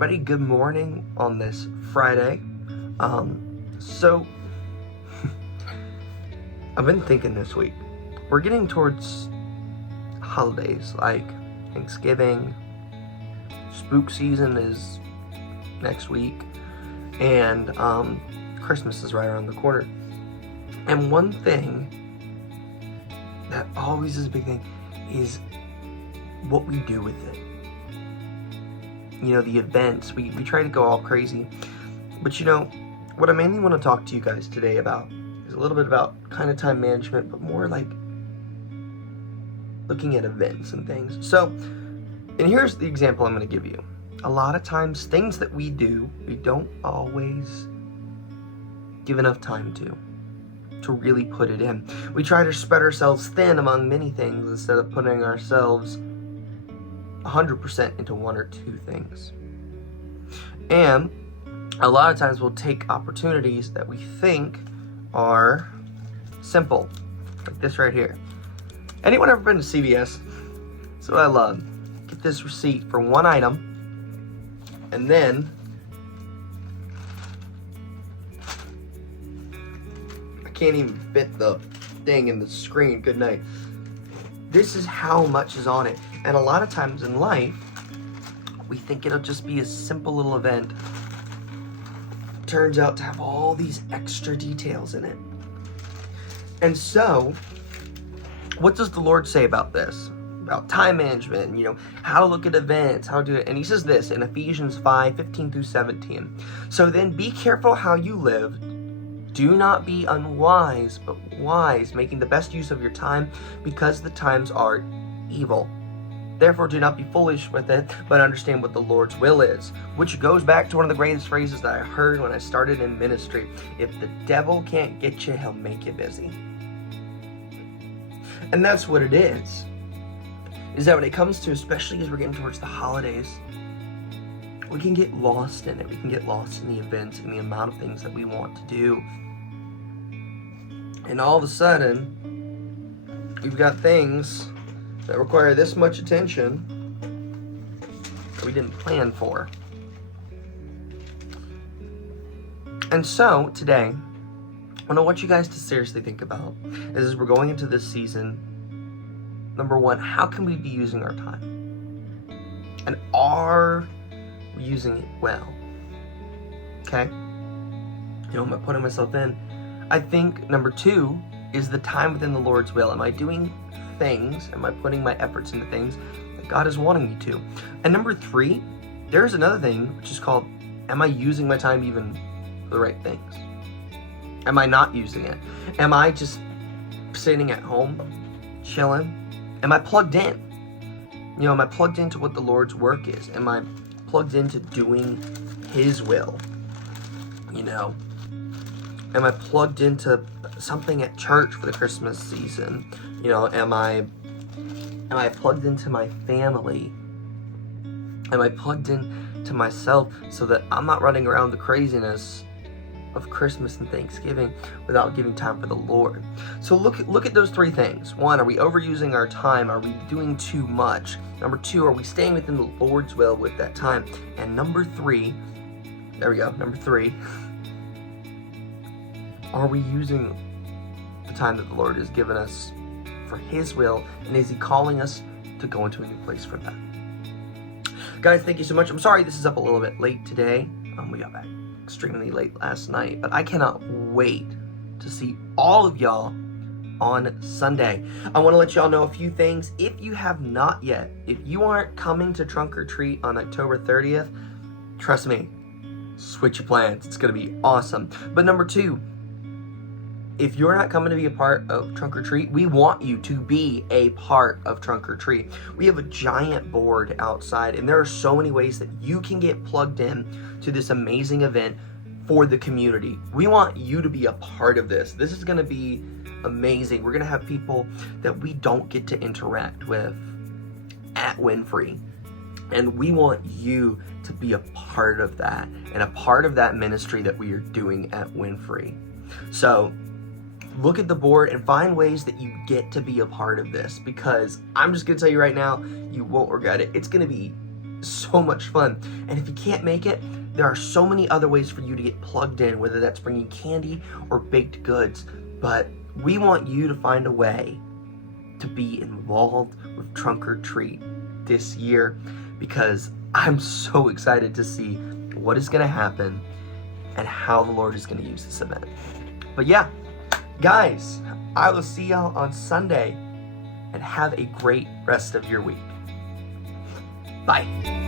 everybody. Good morning on this Friday. So I've been thinking this week. We're getting towards holidays like Thanksgiving. Spook season is next week, and Christmas is right around the corner. And one thing that always is a big thing is what we do with it. You know, the events, we try to go all crazy. But you know, what I mainly want to talk to you guys today about is a little bit about kind of time management, but more like looking at events and things. So, and here's the example I'm going to give you. A lot of times, things that we do, we don't always give enough time to really put it in. We try to spread ourselves thin among many things instead of putting ourselves 100% into one or two things. And a lot of times we'll take opportunities that we think are simple, like this right here. Anyone ever been to CVS? That's what I love. Get this receipt for one item, and then I can't even fit the thing in the screen. Good night. This is how much is on it. And a lot of times in life, we think it'll just be a simple little event. Turns out to have all these extra details in it. And so, what does the Lord say about this? About time management, you know, how to look at events, how to do it. And he says this in Ephesians 5:15-17. So then be careful how you live. Do not be unwise, but wise, making the best use of your time, because the times are evil. Therefore, do not be foolish with it, but understand what the Lord's will is. Which goes back to one of the greatest phrases that I heard when I started in ministry. If the devil can't get you, he'll make you busy. And that's what it is that when it comes to, especially as we're getting towards the holidays, we can get lost in it. We can get lost in the events and the amount of things that we want to do. And all of a sudden, we've got things that require this much attention that we didn't plan for. And so, today, what I want you guys to seriously think about is, as we're going into this season, number one, how can we be using our time? And are we using it well? Okay? You know, am I putting myself in? I think number two is the time within the Lord's will. Am I doing things? Am I putting my efforts into things that God is wanting me to? And number three, there's another thing which is called, am I using my time even for the right things? Am I not using it? Am I just sitting at home, chilling? Am I plugged in? You know, am I plugged into what the Lord's work is? Am I plugged into doing His will? You know, am I plugged into something at church for the Christmas season? You know, am I plugged into my family? Am I plugged into myself so that I'm not running around the craziness of Christmas and Thanksgiving without giving time for the Lord? So look at those three things. One, are we overusing our time? Are we doing too much? Number two, are we staying within the Lord's will with that time? And number three, there we go, number three, are we using the time that the Lord has given us for His will, and is He calling us to go into a new place for that? Guys, thank you so much. I'm sorry this is up a little bit late today. We got back extremely late last night, but I cannot wait to see all of y'all on Sunday. I want to let y'all know a few things. If you have not yet, if you aren't coming to Trunk or Treat on October 30th, trust me, switch your plans. It's going to be awesome. But number two, if you're not coming to be a part of Trunk or Treat, we want you to be a part of Trunk or Treat. We have a giant board outside, and there are so many ways that you can get plugged in to this amazing event for the community. We want you to be a part of this. This is going to be amazing. We're going to have people that we don't get to interact with at Winfree. And we want you to be a part of that, and a part of that ministry that we are doing at Winfree. So look at the board and find ways that you get to be a part of this, because I'm just going to tell you right now, you won't regret it. It's going to be so much fun. And if you can't make it, there are so many other ways for you to get plugged in, whether that's bringing candy or baked goods. But we want you to find a way to be involved with Trunk or Treat this year, because I'm so excited to see what is going to happen and how the Lord is going to use this event. But yeah, guys, I will see y'all on Sunday, and have a great rest of your week. Bye.